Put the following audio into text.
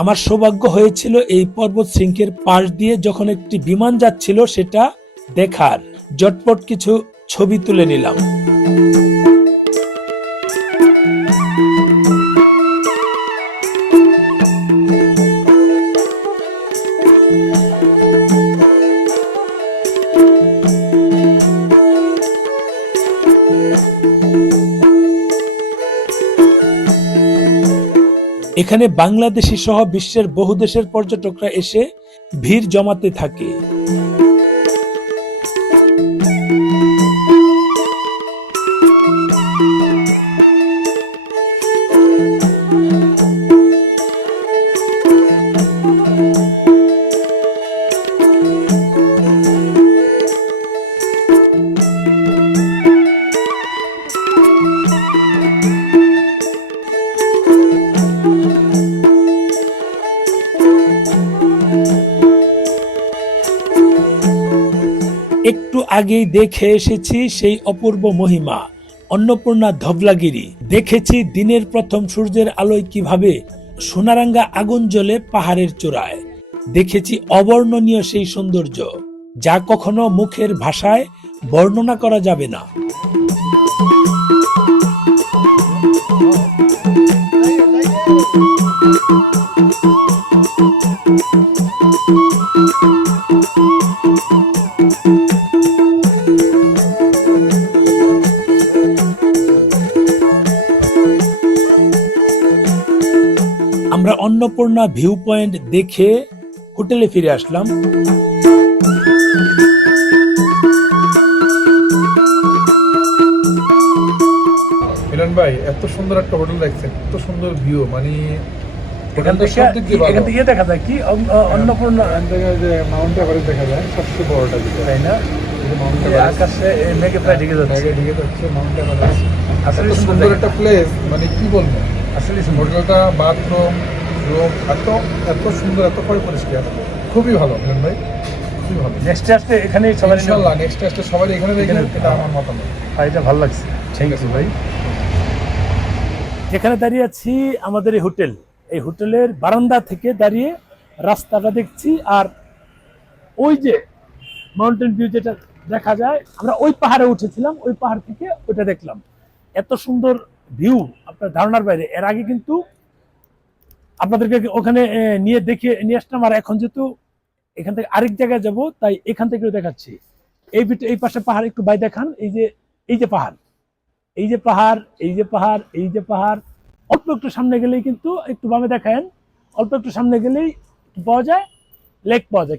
আমার সৌভাগ্য হয়েছিল এই পর্বত শৃঙ্গের পাশ দিয়ে যখন একটি বিমান যাচ্ছিল সেটা দেখার। জটপট কিছু ছবি তুলে নিলাম। এখানে বাংলাদেশি সহ বিশ্বের বহু দেশের পর্যটকরা এসে ভিড় জমাতে থাকে। একটু আগেই দেখে এসেছি সেই অপূর্ব মহিমা অন্নপূর্ণা ধবলাগিরি। দেখেছি দিনের প্রথম সূর্যের আলোয় কিভাবে সোনারাঙ্গা আগুন জ্বলে পাহাড়ের চূড়ায়। দেখেছি অবর্ণনীয় সেই সৌন্দর্য যা কখনো মুখের ভাষায় বর্ণনা করা যাবে না। আমরা অন্নপূর্ণা ভিউ পয়েন্ট দেখে হোটেলে ফিরে আসলাম। মিলন ভাই, এত সুন্দর একটা হোটেল দেখছেন, এত সুন্দর ভিউ, মানে এখান থেকে দেখা যায় কি অন্নপূর্ণা যে মাউন্ট এভারেস্ট দেখা যায় সবচেয়ে বড়টা, তাই না? আকাশে মেঘে প্রায় ঢেকে যাচ্ছে মাউন্ট এভারেস্ট। আসলে এত সুন্দর একটা প্লেস, মানে কি বলবো, আসলে হোটেলটা, বাথরুম, রুম এত সুন্দর, এত পরিষ্কার, খুবই ভালো মিলন ভাই, খুবই ভালো। নেক্সট আসতে এখানে সবাই ইনশাআল্লাহ নেক্সট আসতে সবাই এখানে দেখবেন, এটা আমার মতামত। এটা ভালো লাগছে, থ্যাংক ইউ ভাই। যেখানে দাঁড়িয়ে আছি আমাদের এই হোটেল, এই হোটেলের বারান্দা থেকে দাঁড়িয়ে রাস্তাটা দেখছি, আর ওই যে মাউন্টেন ভিউ যেটা দেখা যায়, আমরা ওই পাহাড়ে উঠেছিলাম, ওই পাহাড় থেকে ওইটা দেখলাম। এত সুন্দর ভিউ আপনার ধারণার বাইরে। এর আগে কিন্তু আপনাদেরকে ওখানে নিয়ে আসলাম, আর এখন যেহেতু এখান থেকে আরেক জায়গায় যাব তাই এখান থেকেও দেখাচ্ছি। এই পাশে পাহাড় একটু বাই দেখান। এই যে পাহাড়, এই যে পাহাড়, এই যে পাহাড়, এই যে পাহাড়। অল্প একটু সামনে গেলেই কিন্তু, একটু বামে দেখায়েন, অল্প একটু সামনে গেলেই পাওয়া যায় লেক পাওয়া যায়।